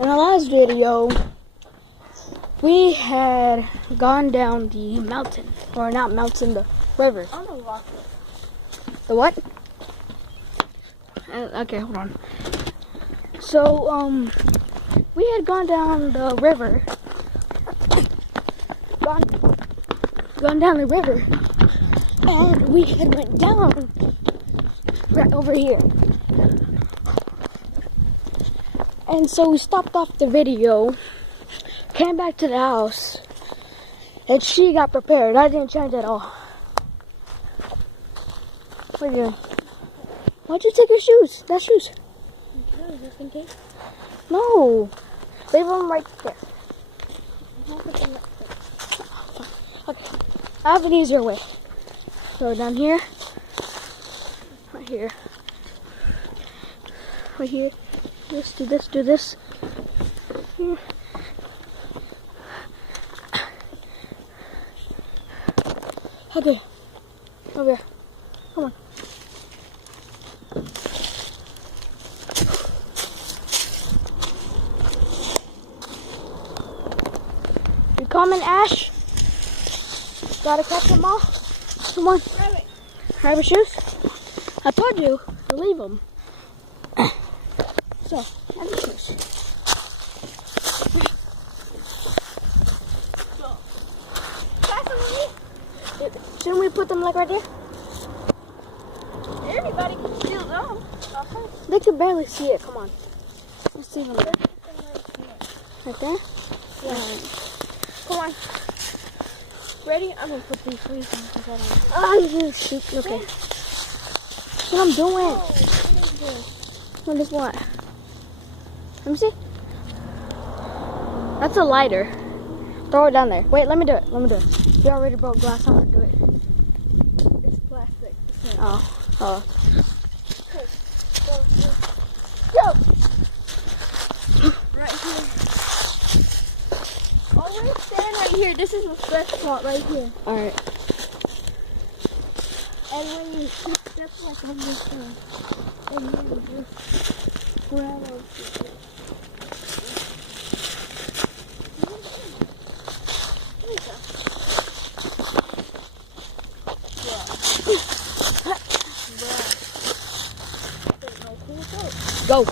In the last video, we had gone down the mountain, or not mountain, the river. I'm gonna walk The what? Okay, hold on. So, we had gone down the river. Gone down the river. And we had went down right over here. And so we stopped off the video, came back to the house, and she got prepared. I didn't change at all. What are you doing? Why'd you take your shoes? That shoes. Because just in case. No. Leave them right there. Okay. I have an easier way. So down here. Right here. Right here. This, do this, do this. Here. Okay. Over here. Come on. You coming, Ash? Gotta catch them all. Come on. Grab your shoes. I told you to leave them. So, have your shoes. Shouldn't we put them like right there? Everybody can see them. They can barely see it. Come on. Let's see them there. Right there? Yeah. Come on. Ready? I'm gonna put these sleeves on because I don't. Oh, shoot. Okay. That's what I'm doing. What is what? Let me see. That's a lighter. Throw it down there. Wait, let me do it. Let me do it. You already broke glass. I'm gonna do it. It's plastic. Oh. Oh. Go. Right here. Always stand right here. This is the best spot right here. All right. And when you step like on this one, and then you just grab over it. Go.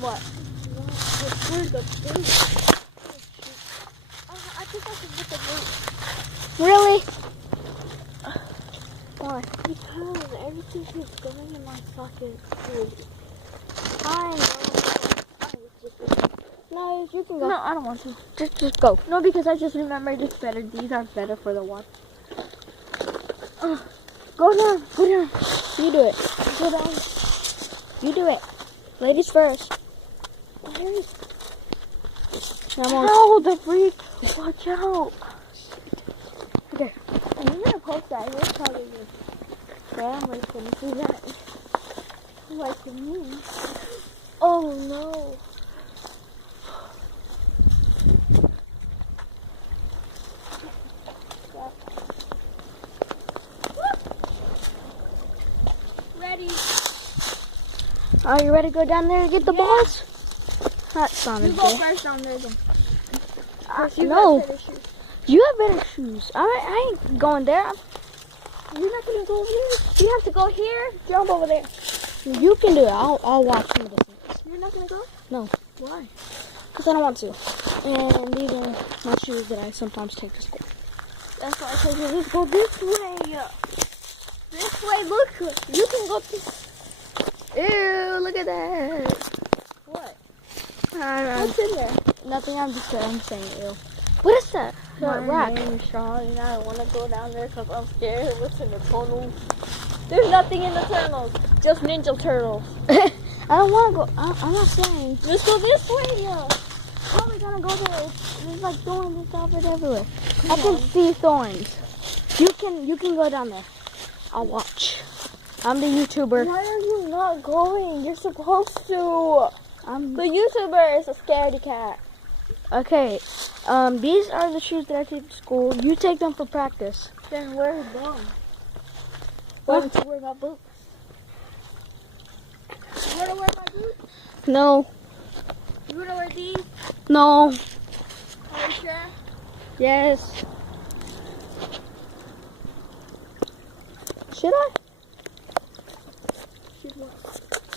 What? Where's the boot? I think I should get the boot. Really? Why? Because everything keeps going in my fucking food. I know. No, you can go. No, I don't want to. Just go. No, because I just remembered it's better. These are better for the water. Go down. Go down. You do it. Go down. You do it. Ladies first. Ow, the freak! Watch out! Okay. And you're gonna post that. You're probably your family's gonna see that. Like me. Oh no. Ready? Are you ready to go down there and get the balls? That sounded You go good. first down there. No. You have better shoes. I ain't going there. You're not gonna go over there. You have to go here. Jump over there. You can do it. I'll watch from a distance. You're not gonna go? No. Why? Because I don't want to. And these are my shoes that I sometimes take to school. That's why I told you let's go this way. This way. Look. You can go this. Ew, look at that. What? What's What's in there? Nothing, I'm saying ew. What is that? My Rock. name is Sean, and I don't want to go down there because I'm scared of what's in the tunnels. There's nothing in the tunnels, just Ninja Turtles. I don't want to go. I'm not saying. Let's go this way, yeah. How are we gonna go there? There's like thorns and stuff everywhere. I can see thorns. You can go down there. I'll watch. I'm the YouTuber. Why are you not going? You're supposed to. I'm The YouTuber is a scaredy cat. okay. These are the shoes that I take to school. You take them for practice. Then where's them? Why don't you wear my boots? You wanna wear my boots? No. You wanna wear these? No. Are you sure? Yes. Should I?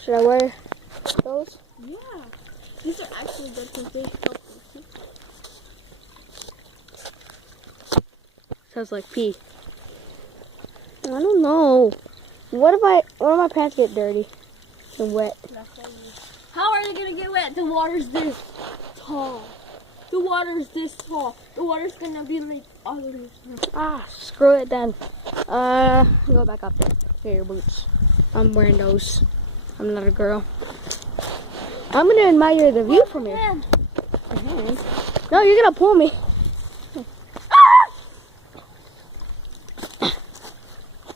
Should I wear those? Yeah. These are actually good because they help you. Sounds like pee. I don't know. What if my pants get dirty and wet? How are they gonna get wet? The water's this tall. The water's this tall. The water's gonna be like all of this. Ah, screw it then. Go back up there. Get your boots. I'm wearing those. I'm not a girl. I'm gonna admire the view from here. No, you're gonna pull me.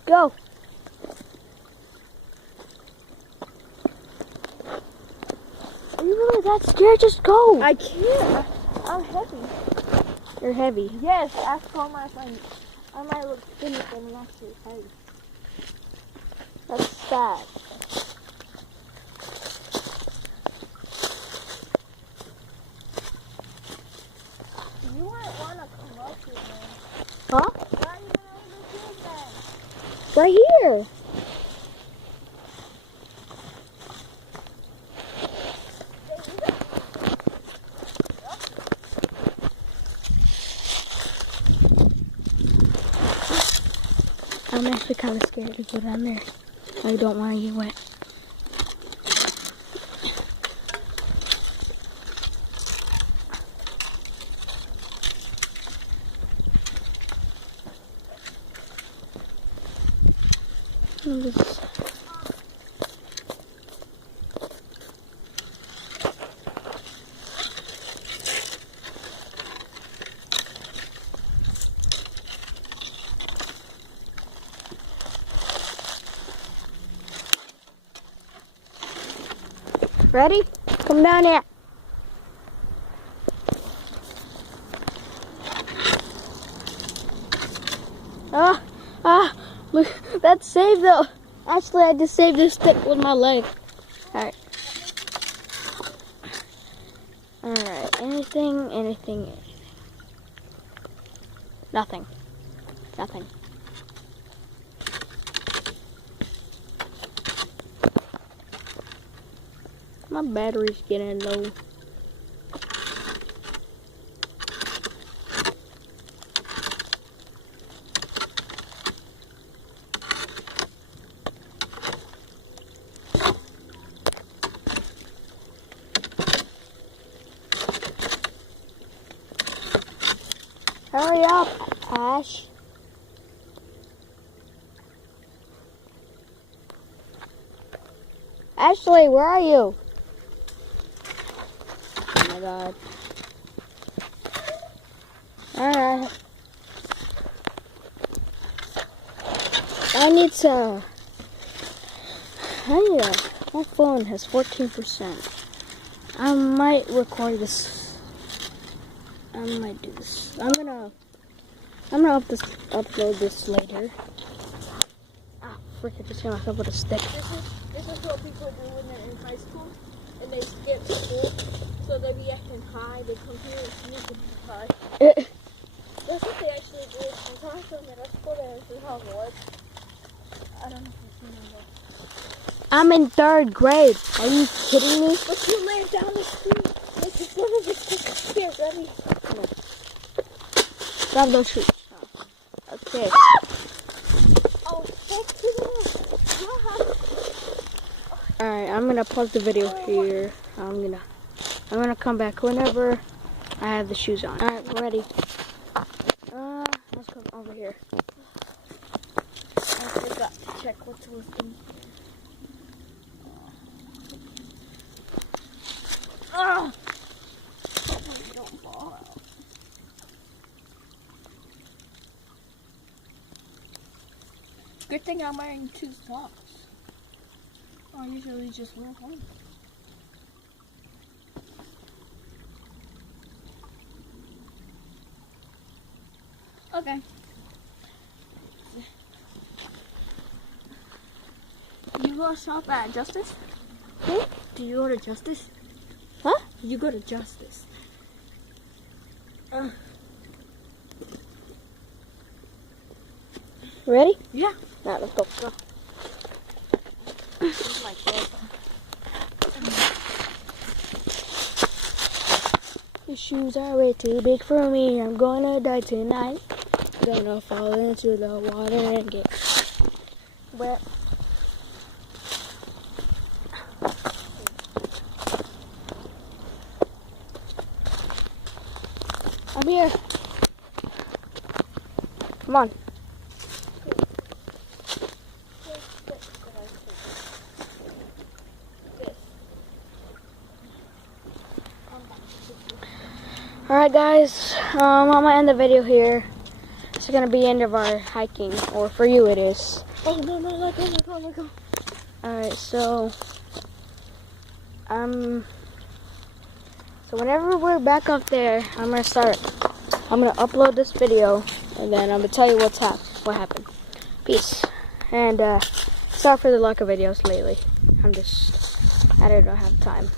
Go. Are you really that scared? Just go. I can't. I'm heavy. You're heavy. Yes, ask all my friends. I might look thin, but I'm actually heavy. That's sad. You might want to come up here, man. Huh? Why are you going to the field then? Right here. I'm actually kind of scared to go down there. I don't want to get wet. Ready? Come down here. Look, that's saved though. Actually, I just saved this stick with my leg. Alright. Alright, anything. Nothing. My battery's getting low. Hurry up, Ash. Ashley, where are you? Oh my God. Alright. My phone has 14%. I might record this. I might do this. I'm gonna upload this later. Ah, frick, I just hit myself with a stick. This is what people do when they're in high school and they skip school. So they be acting high, they come here and sneak and be high. That's what they actually do. In Toronto middle school, they actually have work. I don't know if you've seen that. I'm in 3rd grade. Are you kidding me? But you lay down the street. Like it's one of the kids here, ready? Grab those shoes. Okay. Oh, thank you. Alright, I'm gonna pause the video here. I'm gonna come back whenever I have the shoes on. Alright, we're ready. Let's come over here. I forgot to check what's with them. Hopefully you don't fall out. Good thing I'm wearing 2 socks. I usually just wear one. Okay. You go shop at Justice? Hmm? Do you go to Justice? Huh? You go to Justice. Ready? Yeah. Alright, let's go. Just like this. Your shoes are way too big for me. I'm gonna die tonight. Gonna fall into the water and get wet. I'm here. Come on. Alright guys, I'm gonna end the video here. It's gonna be the end of our hiking, or for you it is. Oh no, let go. Alright, so whenever we're back up there, I'm gonna upload this video, and then I'm gonna tell you what happened. Peace. And sorry for the lack of videos lately. I don't have time.